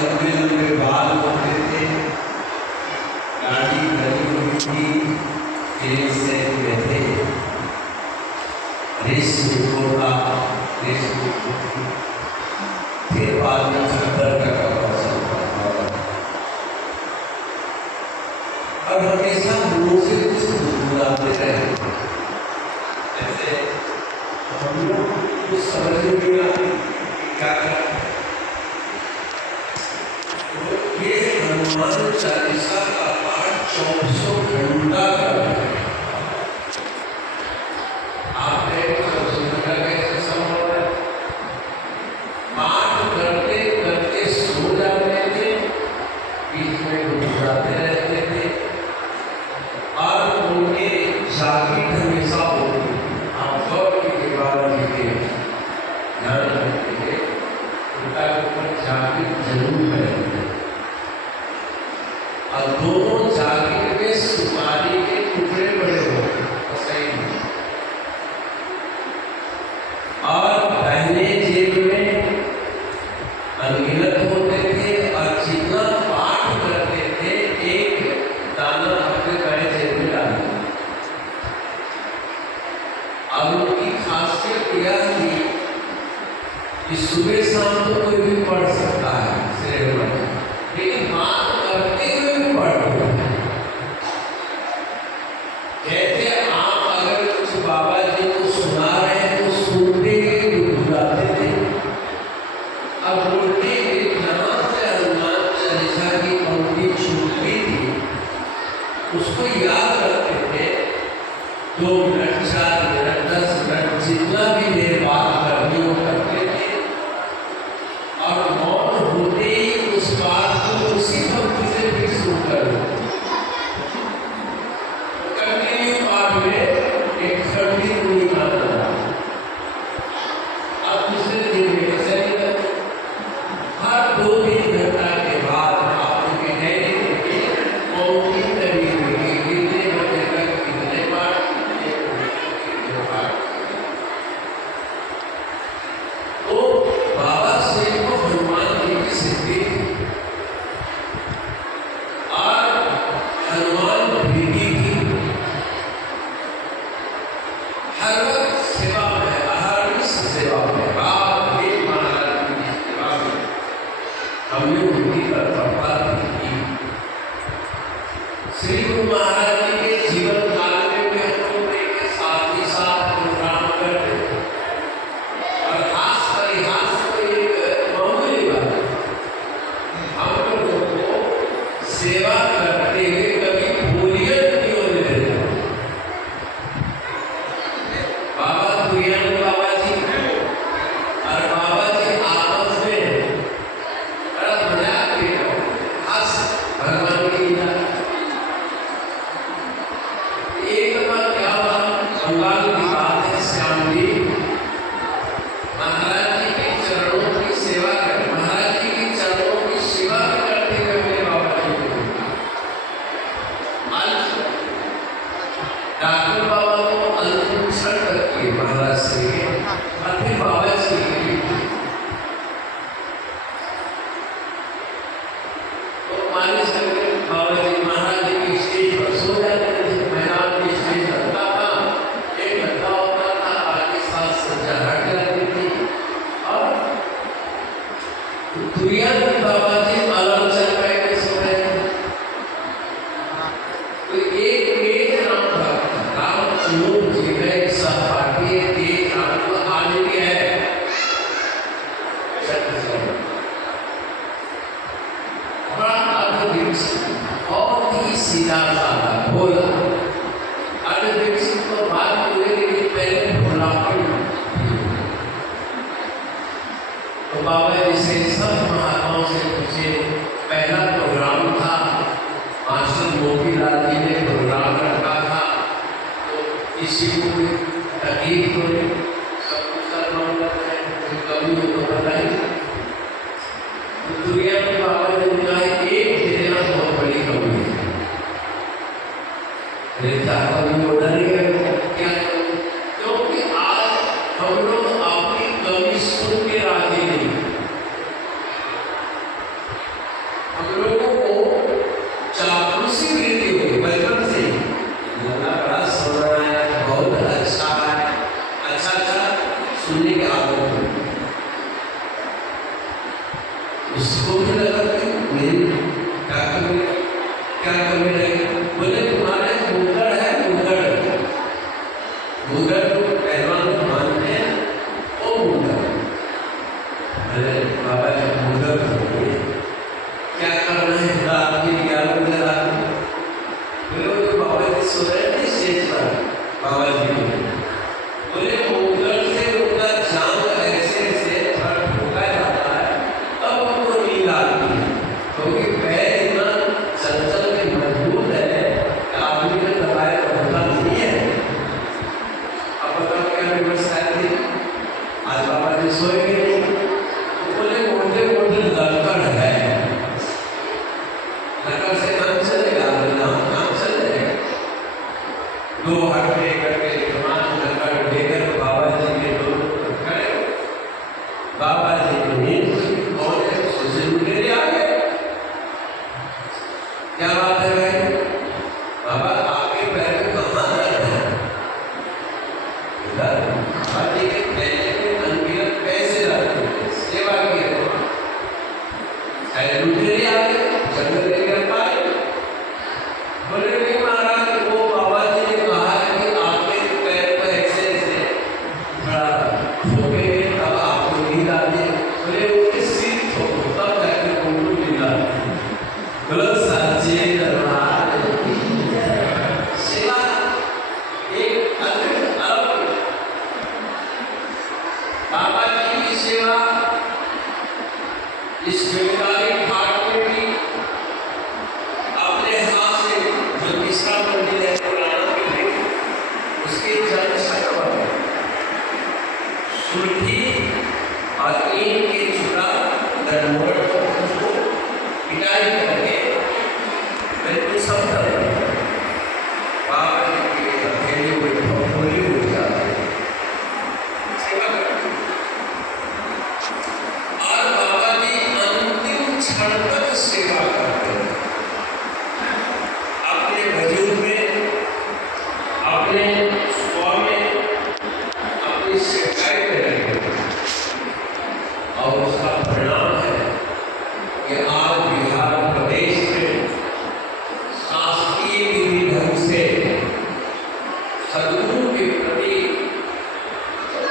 लंबे लंबे बाल होते थे, गाड़ी भरी हुई थी, से थे फिर बाद में खद्दर का कपड़ा चलता और हमेशा मुंह से कुछ मुस्कुराते रहे। जैसे हम लोग कुछ समझ नहीं आती क्या करते। ये हनुमान चालीसा का पाठ 24 घंटा करते हैं। आपने सुनकर कैसे संभव है? पाठ करते करते सो जाते थे, बीच में गुजराते रहते थे और उनके जागृत हमेशा होती। आप गौर के बाबा जी के ध्यान रखते थे, उनका ऊपर जागृत जरूर रहते और दोनों जागृत में सुपारी के टुकड़े बड़े होते सही और पहले जेब में अनगिनत होते थे और जितना पाठ करते थे एक दाना अपने पहले जेब में डालते। अब उनकी खासियत यह थी कि सुबह शाम तो कोई भी पढ़ सकता है, लेकिन बात करते हुए भी पढ़ते हैं। जैसे आप अगर कुछ बाबा जी को सुना रहे हैं तो सुनते हुए गुनगुनाते थे। अब बोलते जहाँ से हनुमान चालीसा की पंक्ति छूटती थी उसको याद रखते थे। 2 मिनट 4 मिनट 10 मिनट जितना भी देर बात करनी हो करते थे और मौन होते ही उस बात को उसी पंक्ति से फिर शुरू कर देते। कंटिन्यू पाठ में एक खंडी पूरी माना अब दूसरे दिन में कैसे हर 2-3 घंटा के बाद आपके डायरी में कौन सी तरीके की कितने बजे तक कितने पाठ तो बाबा से को हनुमान जी की सिद्धि और हनुमान भीगी की हर वक्त सेवा में हर सेवा में हमने उनकी कर्तव्यता की। श्री गुरु महाराज जी के जीवन काल में भी हम लोग के साथ ही साथ प्रोग्राम करते और हास परिहास को एक मामूली बात हम लोगों को सेवा करते हुए कभी बोरियत नहीं होने देता। बाबा तुयन बाबा जी और बाबा जी आपस में भगवान की एक बार क्या हुआ, बंगाल की बात है। श्याम जी महाराज जी के चरणों की सेवा कर महाराज जी के चरणों की सेवा करते करते बाबा जी को डॉक्टर बाबा को अंतिम क्षण तक किए महाराज से और फिर बाबा जी मालिश करके बाबा जी महाराज जी की स्टेज पर सो जाते थे। मैदान की स्टेज लगता था, एक घंटा होता था, आगे साथ सज्जा हट जाती थी और तुरंत बाबा जी आराम चल पाए के सो रहे थे। तो एक नाम था राम चूर जी का एक सहपाठी एक नाम को आज भी है और ही सीधा साधा भोला तो बात हुए कि पहले भोलापन तो बाबा जी से सब महात्माओं से पूछे। पहला प्रोग्राम था मास्टर मोतीलाल जी ने प्रोग्राम रखा था तो किसी को तकलीफ हो सब कुछ कमी हो तो बताइए। दुनिया में बाबा ने कहा एक देना बहुत बड़ी कमी है। क्या क्योंकि आज हम लोग अपनी कमी सुन के राजी नहीं। उसको भी लगा कि मेरी क्या कमी रहेगी। बोले तुम्हारे मुगड़ है, मुगड़ को पहलवान को मानते हैं, वो मुगड़। अरे बाबा जी मुगड़ होंगे, क्या करना है रात की 11 बजे रात में। बोले तो बाबा जी सो रहे थे स्टेज पर, बाबा जी बोले मुगड़ से उनका जांग ऐसे ऐसे ठोका जाता है, तब उनको नींद आती है, क्योंकि पैर इतना चंचल के मजबूत है कि आदमी ने दबाए तो होता नहीं है। अब बताओ क्या व्यवस्था थी, आज बाबा जी सोएंगे नहीं, तो बोले मोटे मोटे लड़कड़ है, लड़कड़ से काम चलेगा, काम चलेगा। 2 हफ्ते करके लड़कड़ लेकर बाबा जी के दोनों खड़े, बाबा जी को नींद कौन है, सोशल मीडिया आ गए। क्या बात है भाई, बाबा आपके पैर में कहाँ दर्द है, इधर बाबा जी के पैर में अनगिनत पैसे रहते हैं, सेवा की है, लुटेरे आ गए, जंगल लेकर पाए। बोले नहीं महाराज, वो बाबा जी ने कहा है कि आपके पैर पर ऐसे ऐसे खड़ा ठोकेंगे तब आपको नींद आती है। बोले उनके सिर ठोको तब जाके उनको नींद आती है। बोलो सच्चे दरबार की सेवा एक अलग बाबा जी की सेवा इस बेकारी घाट में भी अपने हाथ से जो तीसरा मंदिर है पुराना बिल्डिंग, उसके जल छत पर सुर्खी और ईंट के चूड़ा दरमोड़ को पिटाई करके बिल्कुल समतल बाबा जी के अकेले हुए भोली हो जाते हैं, सेवा करते हैं। और बाबा जी अंतिम क्षण तक सेवा करते हैं, अपने वजूद में, अपने स्व में, अपनी सेवाएं में रहेंगे। और उसका परिणाम है कि आज बिहार प्रदेश में शासकीय विधि ढंग से सदगुरु के प्रति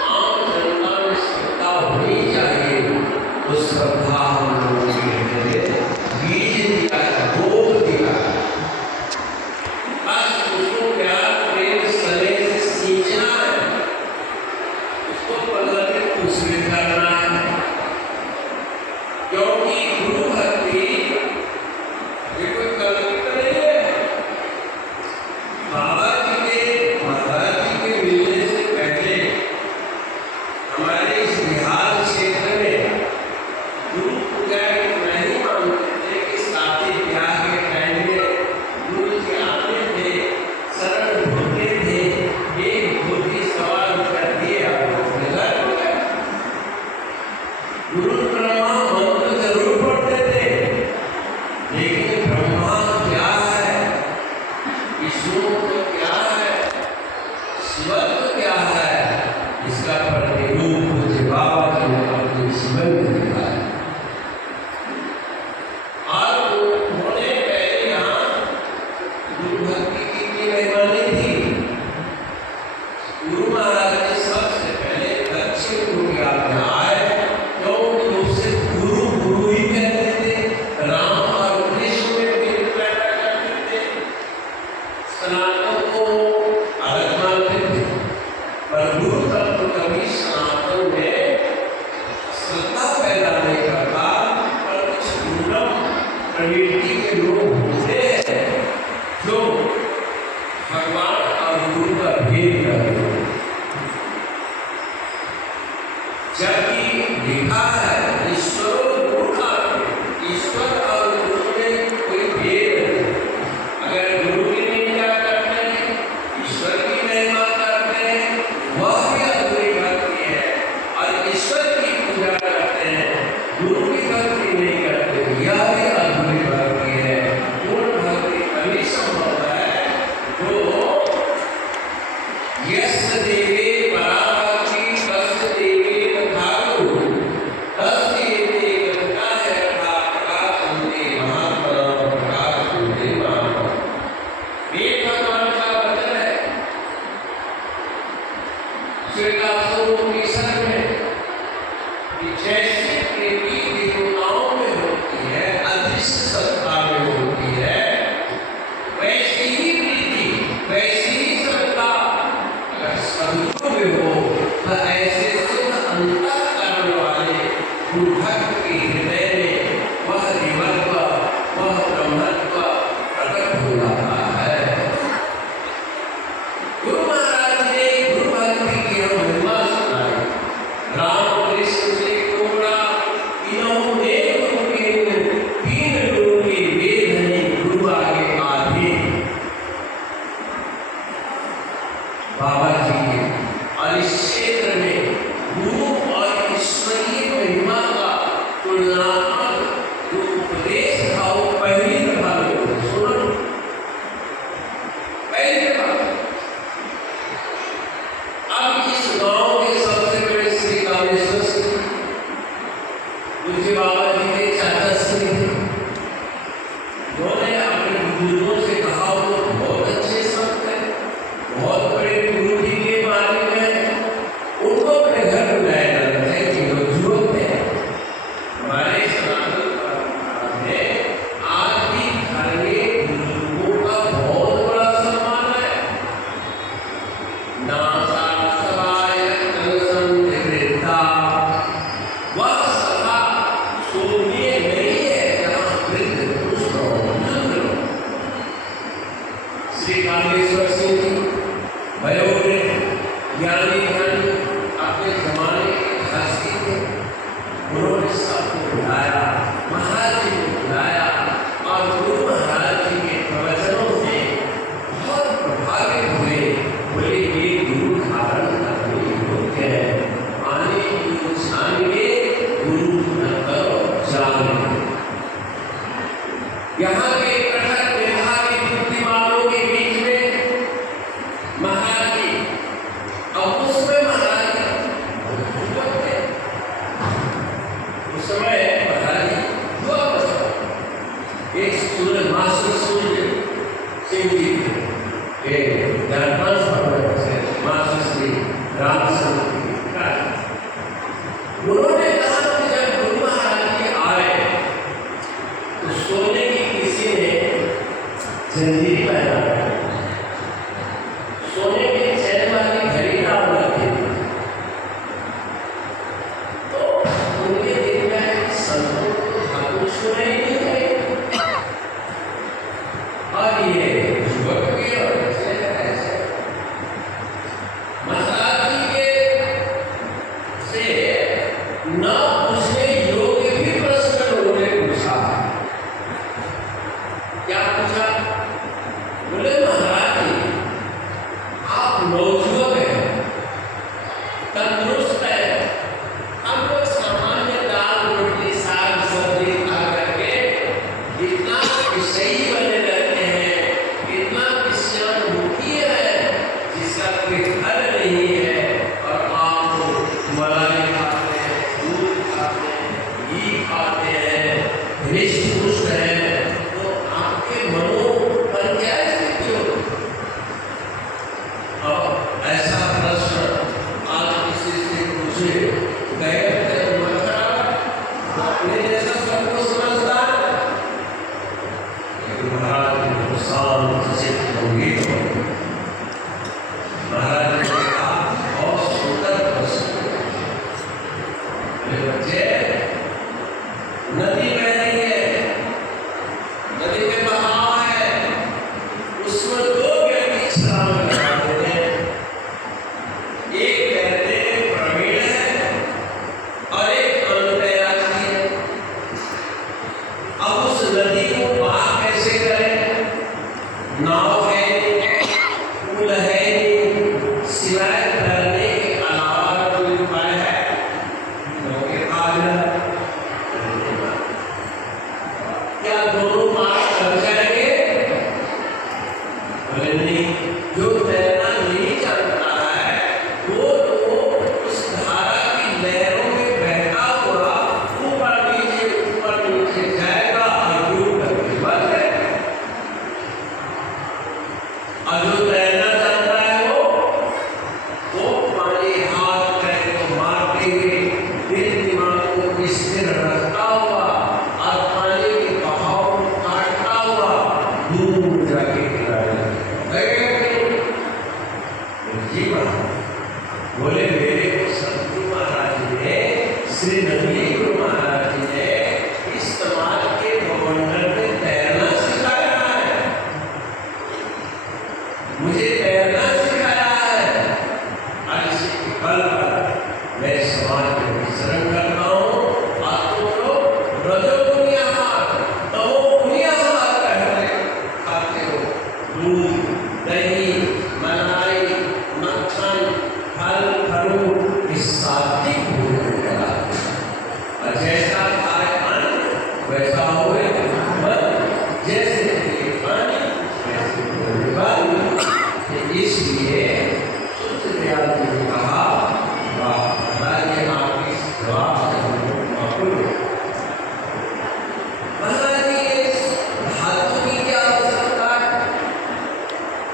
आम जनता में श्रद्धा होनी चाहिए, वो श्रद्धा हम लोगों के हृदय में बीज दिया है, रोप दिया है। बस उसको प्यार प्रेम स्नेह से सींचना है, उसको पलट उसमें करना है, क्योंकि गुरु भक्ति ये कोई कल्पित नहीं है। बाबा जी के महाराज जी के मिलने से पहले हमारे इस बिहार क्षेत्र में गुरु पूजा नहीं मानते थे कि शादी ब्याह के टाइम में गुरु जी आते थे, शरण ढूंढते थे, एक धोती सवाल कर दिए अपने घर हो गए। गुरु ब्रह्मा मंत्र जरूर पढ़ते थे, लेकिन ब्रह्मा क्या है, विष्णु तो क्या है, शिव क्या है, इसका प्रतिरूप मुझे बाबा जी ने अपने जीवन में दिखाया। महाराज जी को बुलाया और गुरु महाराज जी के प्रवचनों से बहुत प्रभावित हुए। बोले ये गुरु धारण करने योग्य है, आने की छानिए गुरु न करो जाने। यहाँ के कठोर मेधावी बुद्धिमानों के बीच में महाराज जी, अब उसमें महाराज जी उस समय महाराज जी एक सूर्य मास्टर सूर्य सिंह जी के मास्टर श्री रामचंद्र जी, उन्होंने कहा कि जब गुरु महाराज जी आए तो सोने की किसी ने जंजीर पहना, सोने की चैन वाली घड़ी डाल रखी। तो उनके दिल में संतों को ठाकुर सुने ही नहीं गए। और ये युवक के और ऐसे महाराज जी के से न पूछने योग्य भी प्रश्न उन्होंने पूछा। क्या पूछा? बोले महाराज जी, आप नौजुवक हैं, तंदुरुस्त हैं, हम लोग सामान्य दाल रोटी साग सब्जी खा करके इतना विषयी बने रहते हैं, इतना विषयानुमुखी है जिसका कोई हल नहीं है, और आप मलाई खाते हैं, दूध खाते हैं, घी खाते हैं, हृष्ट पुष्ट हैं, तो आपके मनो पर क्या स्थिति हो? अब ऐसा प्रश्न आज किसी से पूछे गए अपने जैसा सबको समझता है, लेकिन महाराज को शांत चित्त होंगे। महाराज ने कहा बहुत सुंदर प्रश्न। बोले बच्चे, नदी बह रही है, नदी में बहाव है, उसमें दो व्यक्ति छलांग लगाते हैं, एक कहते हैं प्रवीण है और एक अनतैयारी है। अब उस नदी को पार कैसे करें? नाव है, पुल है, सिवाय तैरने के अलावा कोई उपाय है? लोगे आज क्या दोनों पार कर जाएंगे? बोले नहीं, जो तैरना नहीं जानता है वो तो उस धारा की लहरों में बहता हुआ ऊपर नीचे जाएगा और डूब करके मर जाएगा। और जो तैरना जानता है वो पानी हाथ पैर को मारते हुए दिल दिमाग को स्थिर रखता हुआ और पानी के बहाव को काटता हुआ दूर जाके किनारे बोले मेरे को सतगुरु महाराज जी ने, श्री नंदी गुरु महाराज जी ने इस समाज के भवंडर में तैरना सिखाया है, मुझे तैरना सिखाया है। आज इसी बल पर मैं समाज में विचरण करता हूँ। आप लोग रजो दुनिया तमो दुनिया खाते हो, दूध दही मलाई मक्खन फल फ्रूट इस सात्विक भोजन कराते हैं। और जैसा खाए अन्न वैसा होए मन, जैसे पिए पानी वैसे बोले वाणी। इसलिए शुद्ध दयाल जी ने कहा, वाह महाराज ये आपकी जवाब से महाराज जी धातु की क्या आवश्यकता है?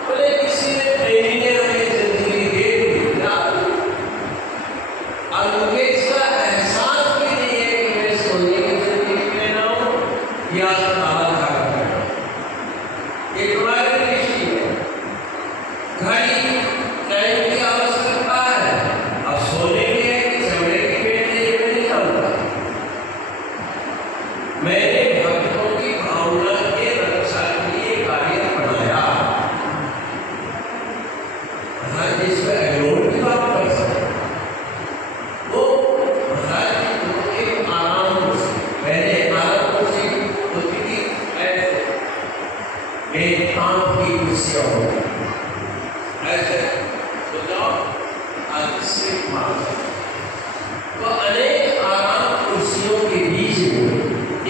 बोले किसी ने ट्रेनिंग हमें जंजीरी दे दी और मुझे इसका एहसास भी नहीं है कि मैं सोने की जंजीरी पहना हूँ या ताला लगा एक बार ऋषि है, घड़ी टाइम की आवश्यकता है, अब सोने की है कि चमड़े की पेटी ये भी नहीं जानता। मैंने भक्तों की भावना के रक्षा के लिए कार्य बनाया। महाराज इस पर अग्लोड की बात कर सकते वो महाराज एक आराम से पहले आराम से कुर्सियां होगी, ऐसे तो जाओ आश्रित मान। तो अनेक आराम कुर्सियों के बीच में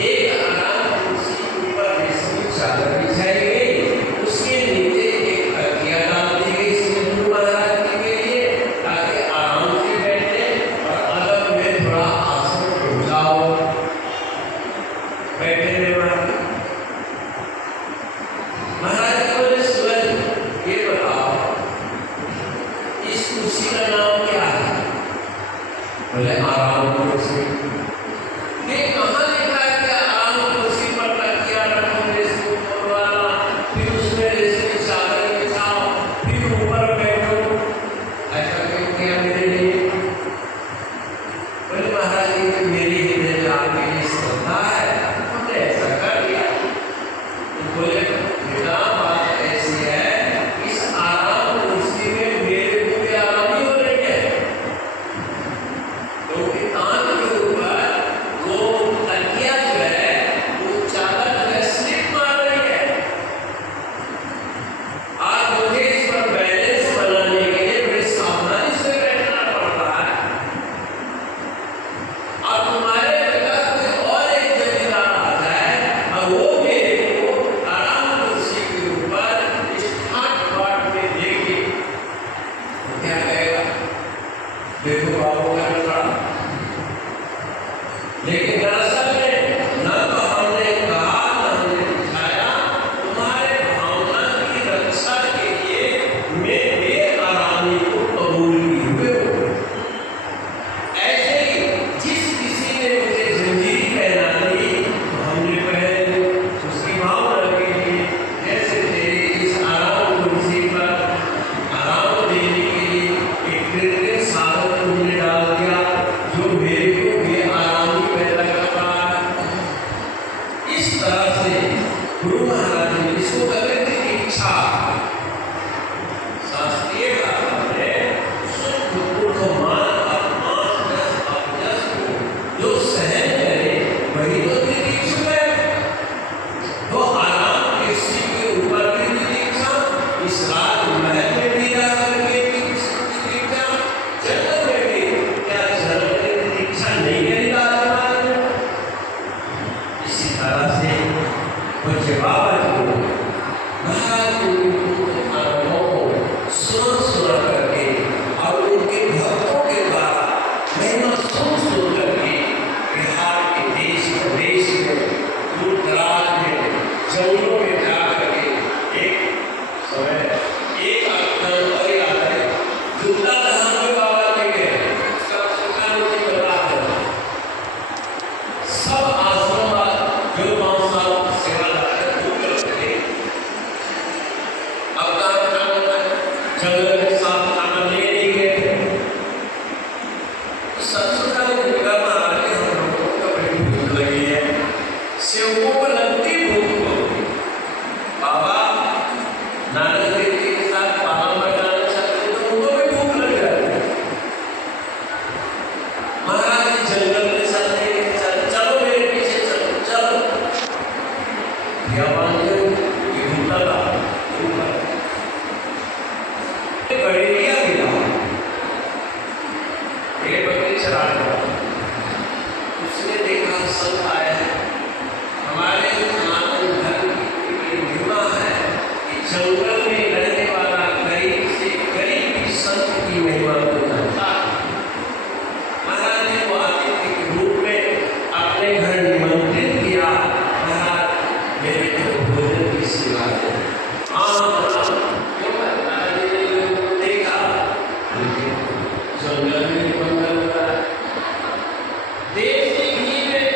एक आराम कुर्सी के ऊपर रेशमी चादर बिछाई गई, उसके नीचे एक तकिया डाल दी गई श्री गुरु महाराज जी के लिए, ताकि आराम से बैठे और अलग में थोड़ा आसन हो जाओ, बैठे रहे। महाराज जी बोले सूरज ये बताओ इस कुर्सी का नाम क्या है? बोले आराम कुर्सी। ये कहाँ लिखा है कि आराम कुर्सी पर तकिया रखो रेशमी वाला, फिर उसमें रेशमी चादर बिछाओ, फिर ऊपर बैठो, ऐसा क्यों किया मेरे लिए? बोले महाराज जी कि मेरी हृदय में आपके लिए श्रद्धा है, हमने ऐसा कर दिया। तो बोले बेटा बात ऐसी है, इस आराम कुर्सी में मेरे को भी आराम ही हो रही है, क्योंकि कान के ऊपर वो तकिया जो है वो चादर जो है स्लिप मार रही है। आज मुझे इस पर बैलेंस बनाने के लिए बड़ी सावधानी से बैठना पड़ रहा है। अब तुम्हारे जगह कोई और एक जमींदार आ जाए और वो मेरे को आराम कुर्सी के ऊपर इस ठाट में देखे तो क्या कहेगा? देखो बाबू का टुकड़ा। लेकिन दरअसल में न तो हमने कहा न हमने दिखाया, तुम्हारे भावना की रक्षा के लिए मेरे आरामी को कबूल किए हुए हो। ऐसे ही जिस किसी ने मुझे जंजीर पहना दी तो हमने पहन ली उसकी भावना के लिए। जैसे तेरे इस आराम कुर्सी पर आराम देने के लिए एक कृत्रिम साधन तुमने डाल दिया जो मेरे को भी आरामी पैदा कर रहा है। इस तरह से गुरु महाराज ने इसको कहते थे इच्छा। शास्त्रीय भाषा में सुख दुख मान अपमान यश अपयश को जो सहन करे वही तो तितिक्षु है। तो आराम कुर्सी के ऊपर भी तितिक्षा, इस राजमहल में भी जा करके तितिक्षा, जंगल में भी क्या जन्म में तितिक्षा नहीं करी राजमहल में। इसी तरह से पूज्य बाबा जी को महाराज जी के अनुभवों को सुना करके और उनके भक्तों के द्वारा महिमा सुन करके बिहार के देश प्रदेश में दूर दराज में जंगलों में जा करके एक समय एक अनुभव याद है। जुत्ता धाम में बाबा जी गए, सब सुखान जी बता है, सब आश्रम जो 5 साल सेवादार खूब करते थे। अब कहाँ होता है, जंगल में साफ खाना ले नहीं गए थे। सब सुखान जी निगाह में आ के हम लोगों को बड़ी भूख लगी है, सेवकों को लगती भूख होगी। बाबा नारद देव जी के साथ पहाड़ में जाना चाहते तो उनको भी भूख लग जाती है। महाराज जी जंगल में चलते चलो मेरे पीछे चलो चलो, क्या बांधे ये घूमता था ऊपर गड़ेरिया गिरा, एक बकरी चरा रहा, उसने देखा संत आया है। हमारे सनातन धर्म की महिमा है कि जंगल में रहने वाला गरीब से गरीब भी संत की महिमा को जानता है। महाराज ने वो आतिथ्य के रूप में अपने घर निमंत्रित किया। महाराज मेरे को भोजन की सेवा दे। देखा जंगल में निबंधन हुआ है। देसी घी में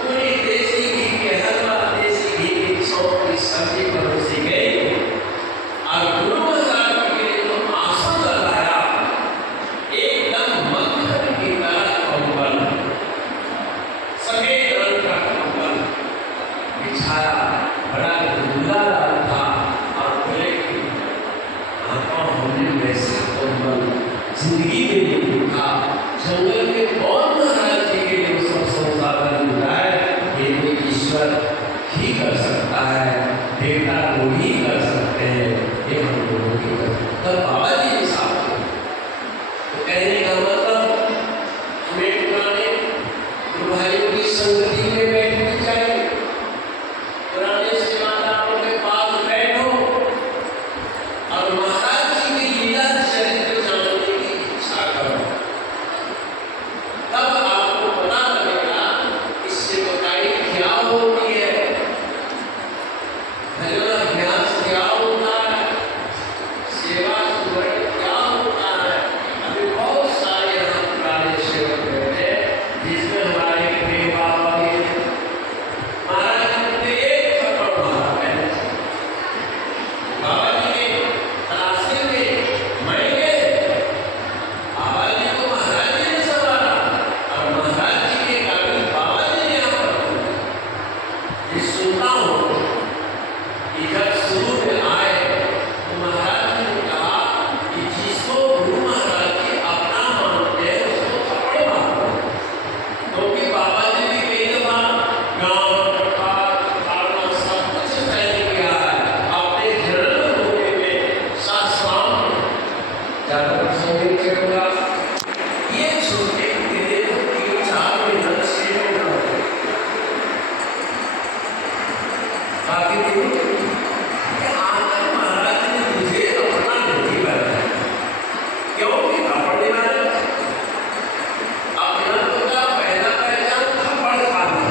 पूरी देसी घी के हलवा, देसी घी की सौंफ की सब्जी परोसी गई और गुरु महाराज के लिए तो आसन लगाया, एकदम मक्खन की तरह कंबल, सफेद रंग का कंबल बिछाया, बड़ा धुंधला था और बोले कि आपका हमने वैसे कंबल जिंदगी में नहीं देखा। जंगल में कौन महाराज जी के लिए सब संसाधन मिला है, ये ईश्वर ही कर सकता है, बेटा वो ही कर सकते हैं। ये हम लोगों की तब बाबा जी के साथ तो कहने का मतलब हमें पुराने भाइयों की संगति में बैठनी चाहिए, पुराने सेवादारों के पास बैठो और महाराज जी की लीला चरित्र जानने की इच्छा करो, तब आपको पता लगेगा इससे बताई क्या होती है, भजन अभ्यास क्या होता है, सेवा सुवर्ण क्या होता है। अभी बहुत सारे यहाँ पुराने सेवक बैठे जिसमें हमारे प्रेम बाबा भी महाराज जी ने एक थप्पड़ मारा पहले बाबा जी के तरासे में मैं गए, बाबा जी को महाराज जी ने संभाला और महाराज जी के कारण बाबा जी ने यहाँ पर ये सुनता हूँ कि जब शुरू में आए तो महाराज जी ने कहा कि जिसको गुरु महाराज जी अपना मानते हैं उसको थप्पड़ मारो, क्योंकि बाबा जी भी कई दफा गाँव प्रकार सब कुछ तय किया है अपने जन्मभूमि में सासाराम जाकर संगीत करूंगा ये सुनते मेरे 3-4 महीने से बाकी दिन कि आज तक महाराज जी ने मुझे अपना नहीं बनाया, क्योंकि थप्पड़ नहीं मारा, अपना तो का पहला पहचान थप्पड़ खाना।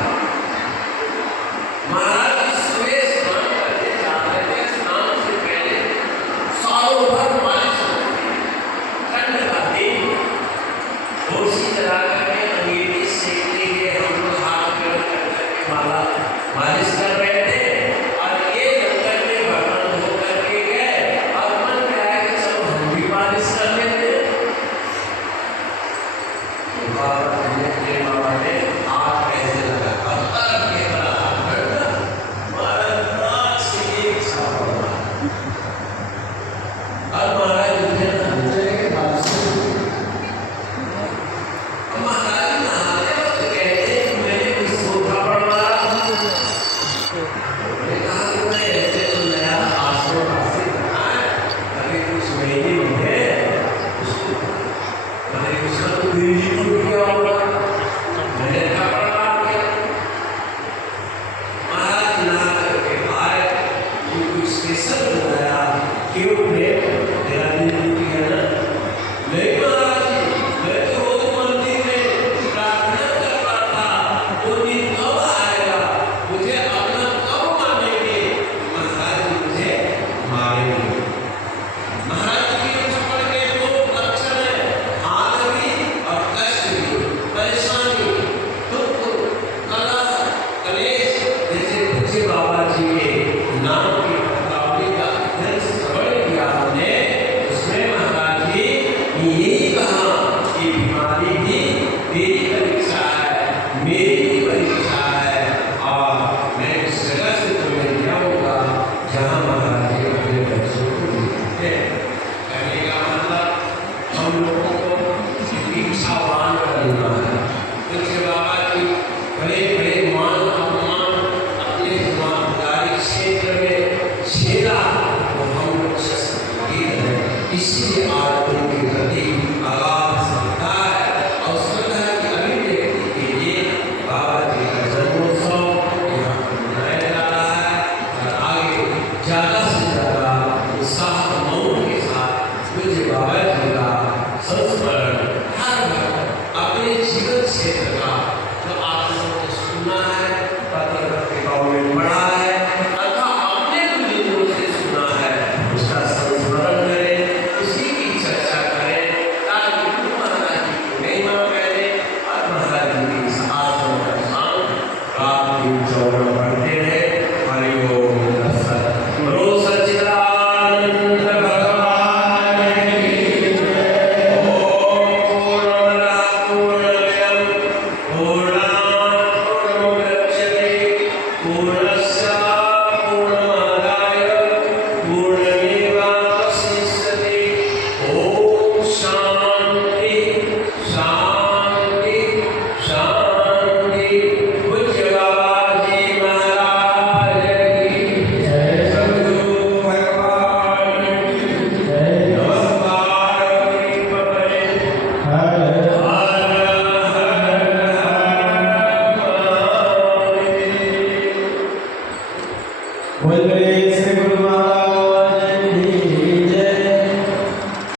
महाराज जी सुबह स्नान करके जाते थे, स्नान से पहले सालों भर मालिश होती, ठंड का दिन उसी तरह करके अंगेठी सेकने के हम लोग हाथ पैर करके मालिश कर रहे थे और ये जंगल में बर्तन धो करके गए और मन में आया कि चलो हम भी मालिश कर लेते हैं। तो बाबा ने हाथ ऐसे लगा पत्थर के तरह हाथ महाराज नाक से एक छाप और महाराज मुझे नहाने के बाद महाराज नहाते वक्त कहते हैं कि मैंने कुछ सोखा पड़ मारा, मैंने कहा कि मैं ऐसे तो नया आश्रम हासिल करना है, अभी कुछ महीने हुए उसको मैंने उसका तो बिजली टूट गया होगा, मैंने थप्पड़ मार दिया। महाराज नहा करके आए, उनको स्पेशल बनाया क्यों मेरा दिल टूट गया ना, नहीं महाराज जी मैं तो रोज मंदिर में प्रार्थना करता था, वो दिन कब आएगा, मुझे अपना कब मानेंगे, महाराज जी मुझे मारेंगे। महाराज जी के थप्पड़ के 2 लक्षण है, हाथ भी और कष्ट भी, परेशानी, दुख, कलह, कलेश, जैसे पूछे बाबा जी के नाम की प्रतावली का अध्ययन श्रवण किया हमने, उसमें महाराज जी ने यही कहा कि बीमारी भी मेरी परीक्षा है, मेरी परीक्षा है और मैं उस जगह से तुम्हें जाऊंगा जहाँ महाराज जी अपने बच्चों को देखते हैं। कहने का मतलब हम लोगों को दीक्षावान करना है, कुछ बाबा जी बड़े बड़े मान अपमान अपने ईमानदारी क्षेत्र में झेला तो हम लोग शस्त्रहीन हैं, इसलिए आज उनके प्रति अगाध श्रद्धा है और श्रद्धा की अभिव्यक्ति के लिए बाबा जी का जन्मोत्सव यहाँ पर मनाया जा रहा है और आगे ज़्यादा से ज़्यादा उत्साह मौन के साथ पूज्य बाबा जी का संस्मरण हर घर अपने जीवन क्षेत्र का जो आप लोगों ने सुना है, पत्र पत्रिकाओं में पढ़ा है अथवा अपने बुजुर्गों से सुना है, उसका संस्मरण करें, उसी की चर्चा करें ताकि गुरु महाराज जी की महिमा करें और महाराज जी के इस आश्रम का शान रात दिन 14 पढ़ते रहे। हरि ओम तत्सत। बोलो सच्चिदानंद भगवान की जय। ओम पूर्णमदः पूर्णमिदं पूर्णात् पूर्णमुदच्यते पूर्णमेवावशिष्यते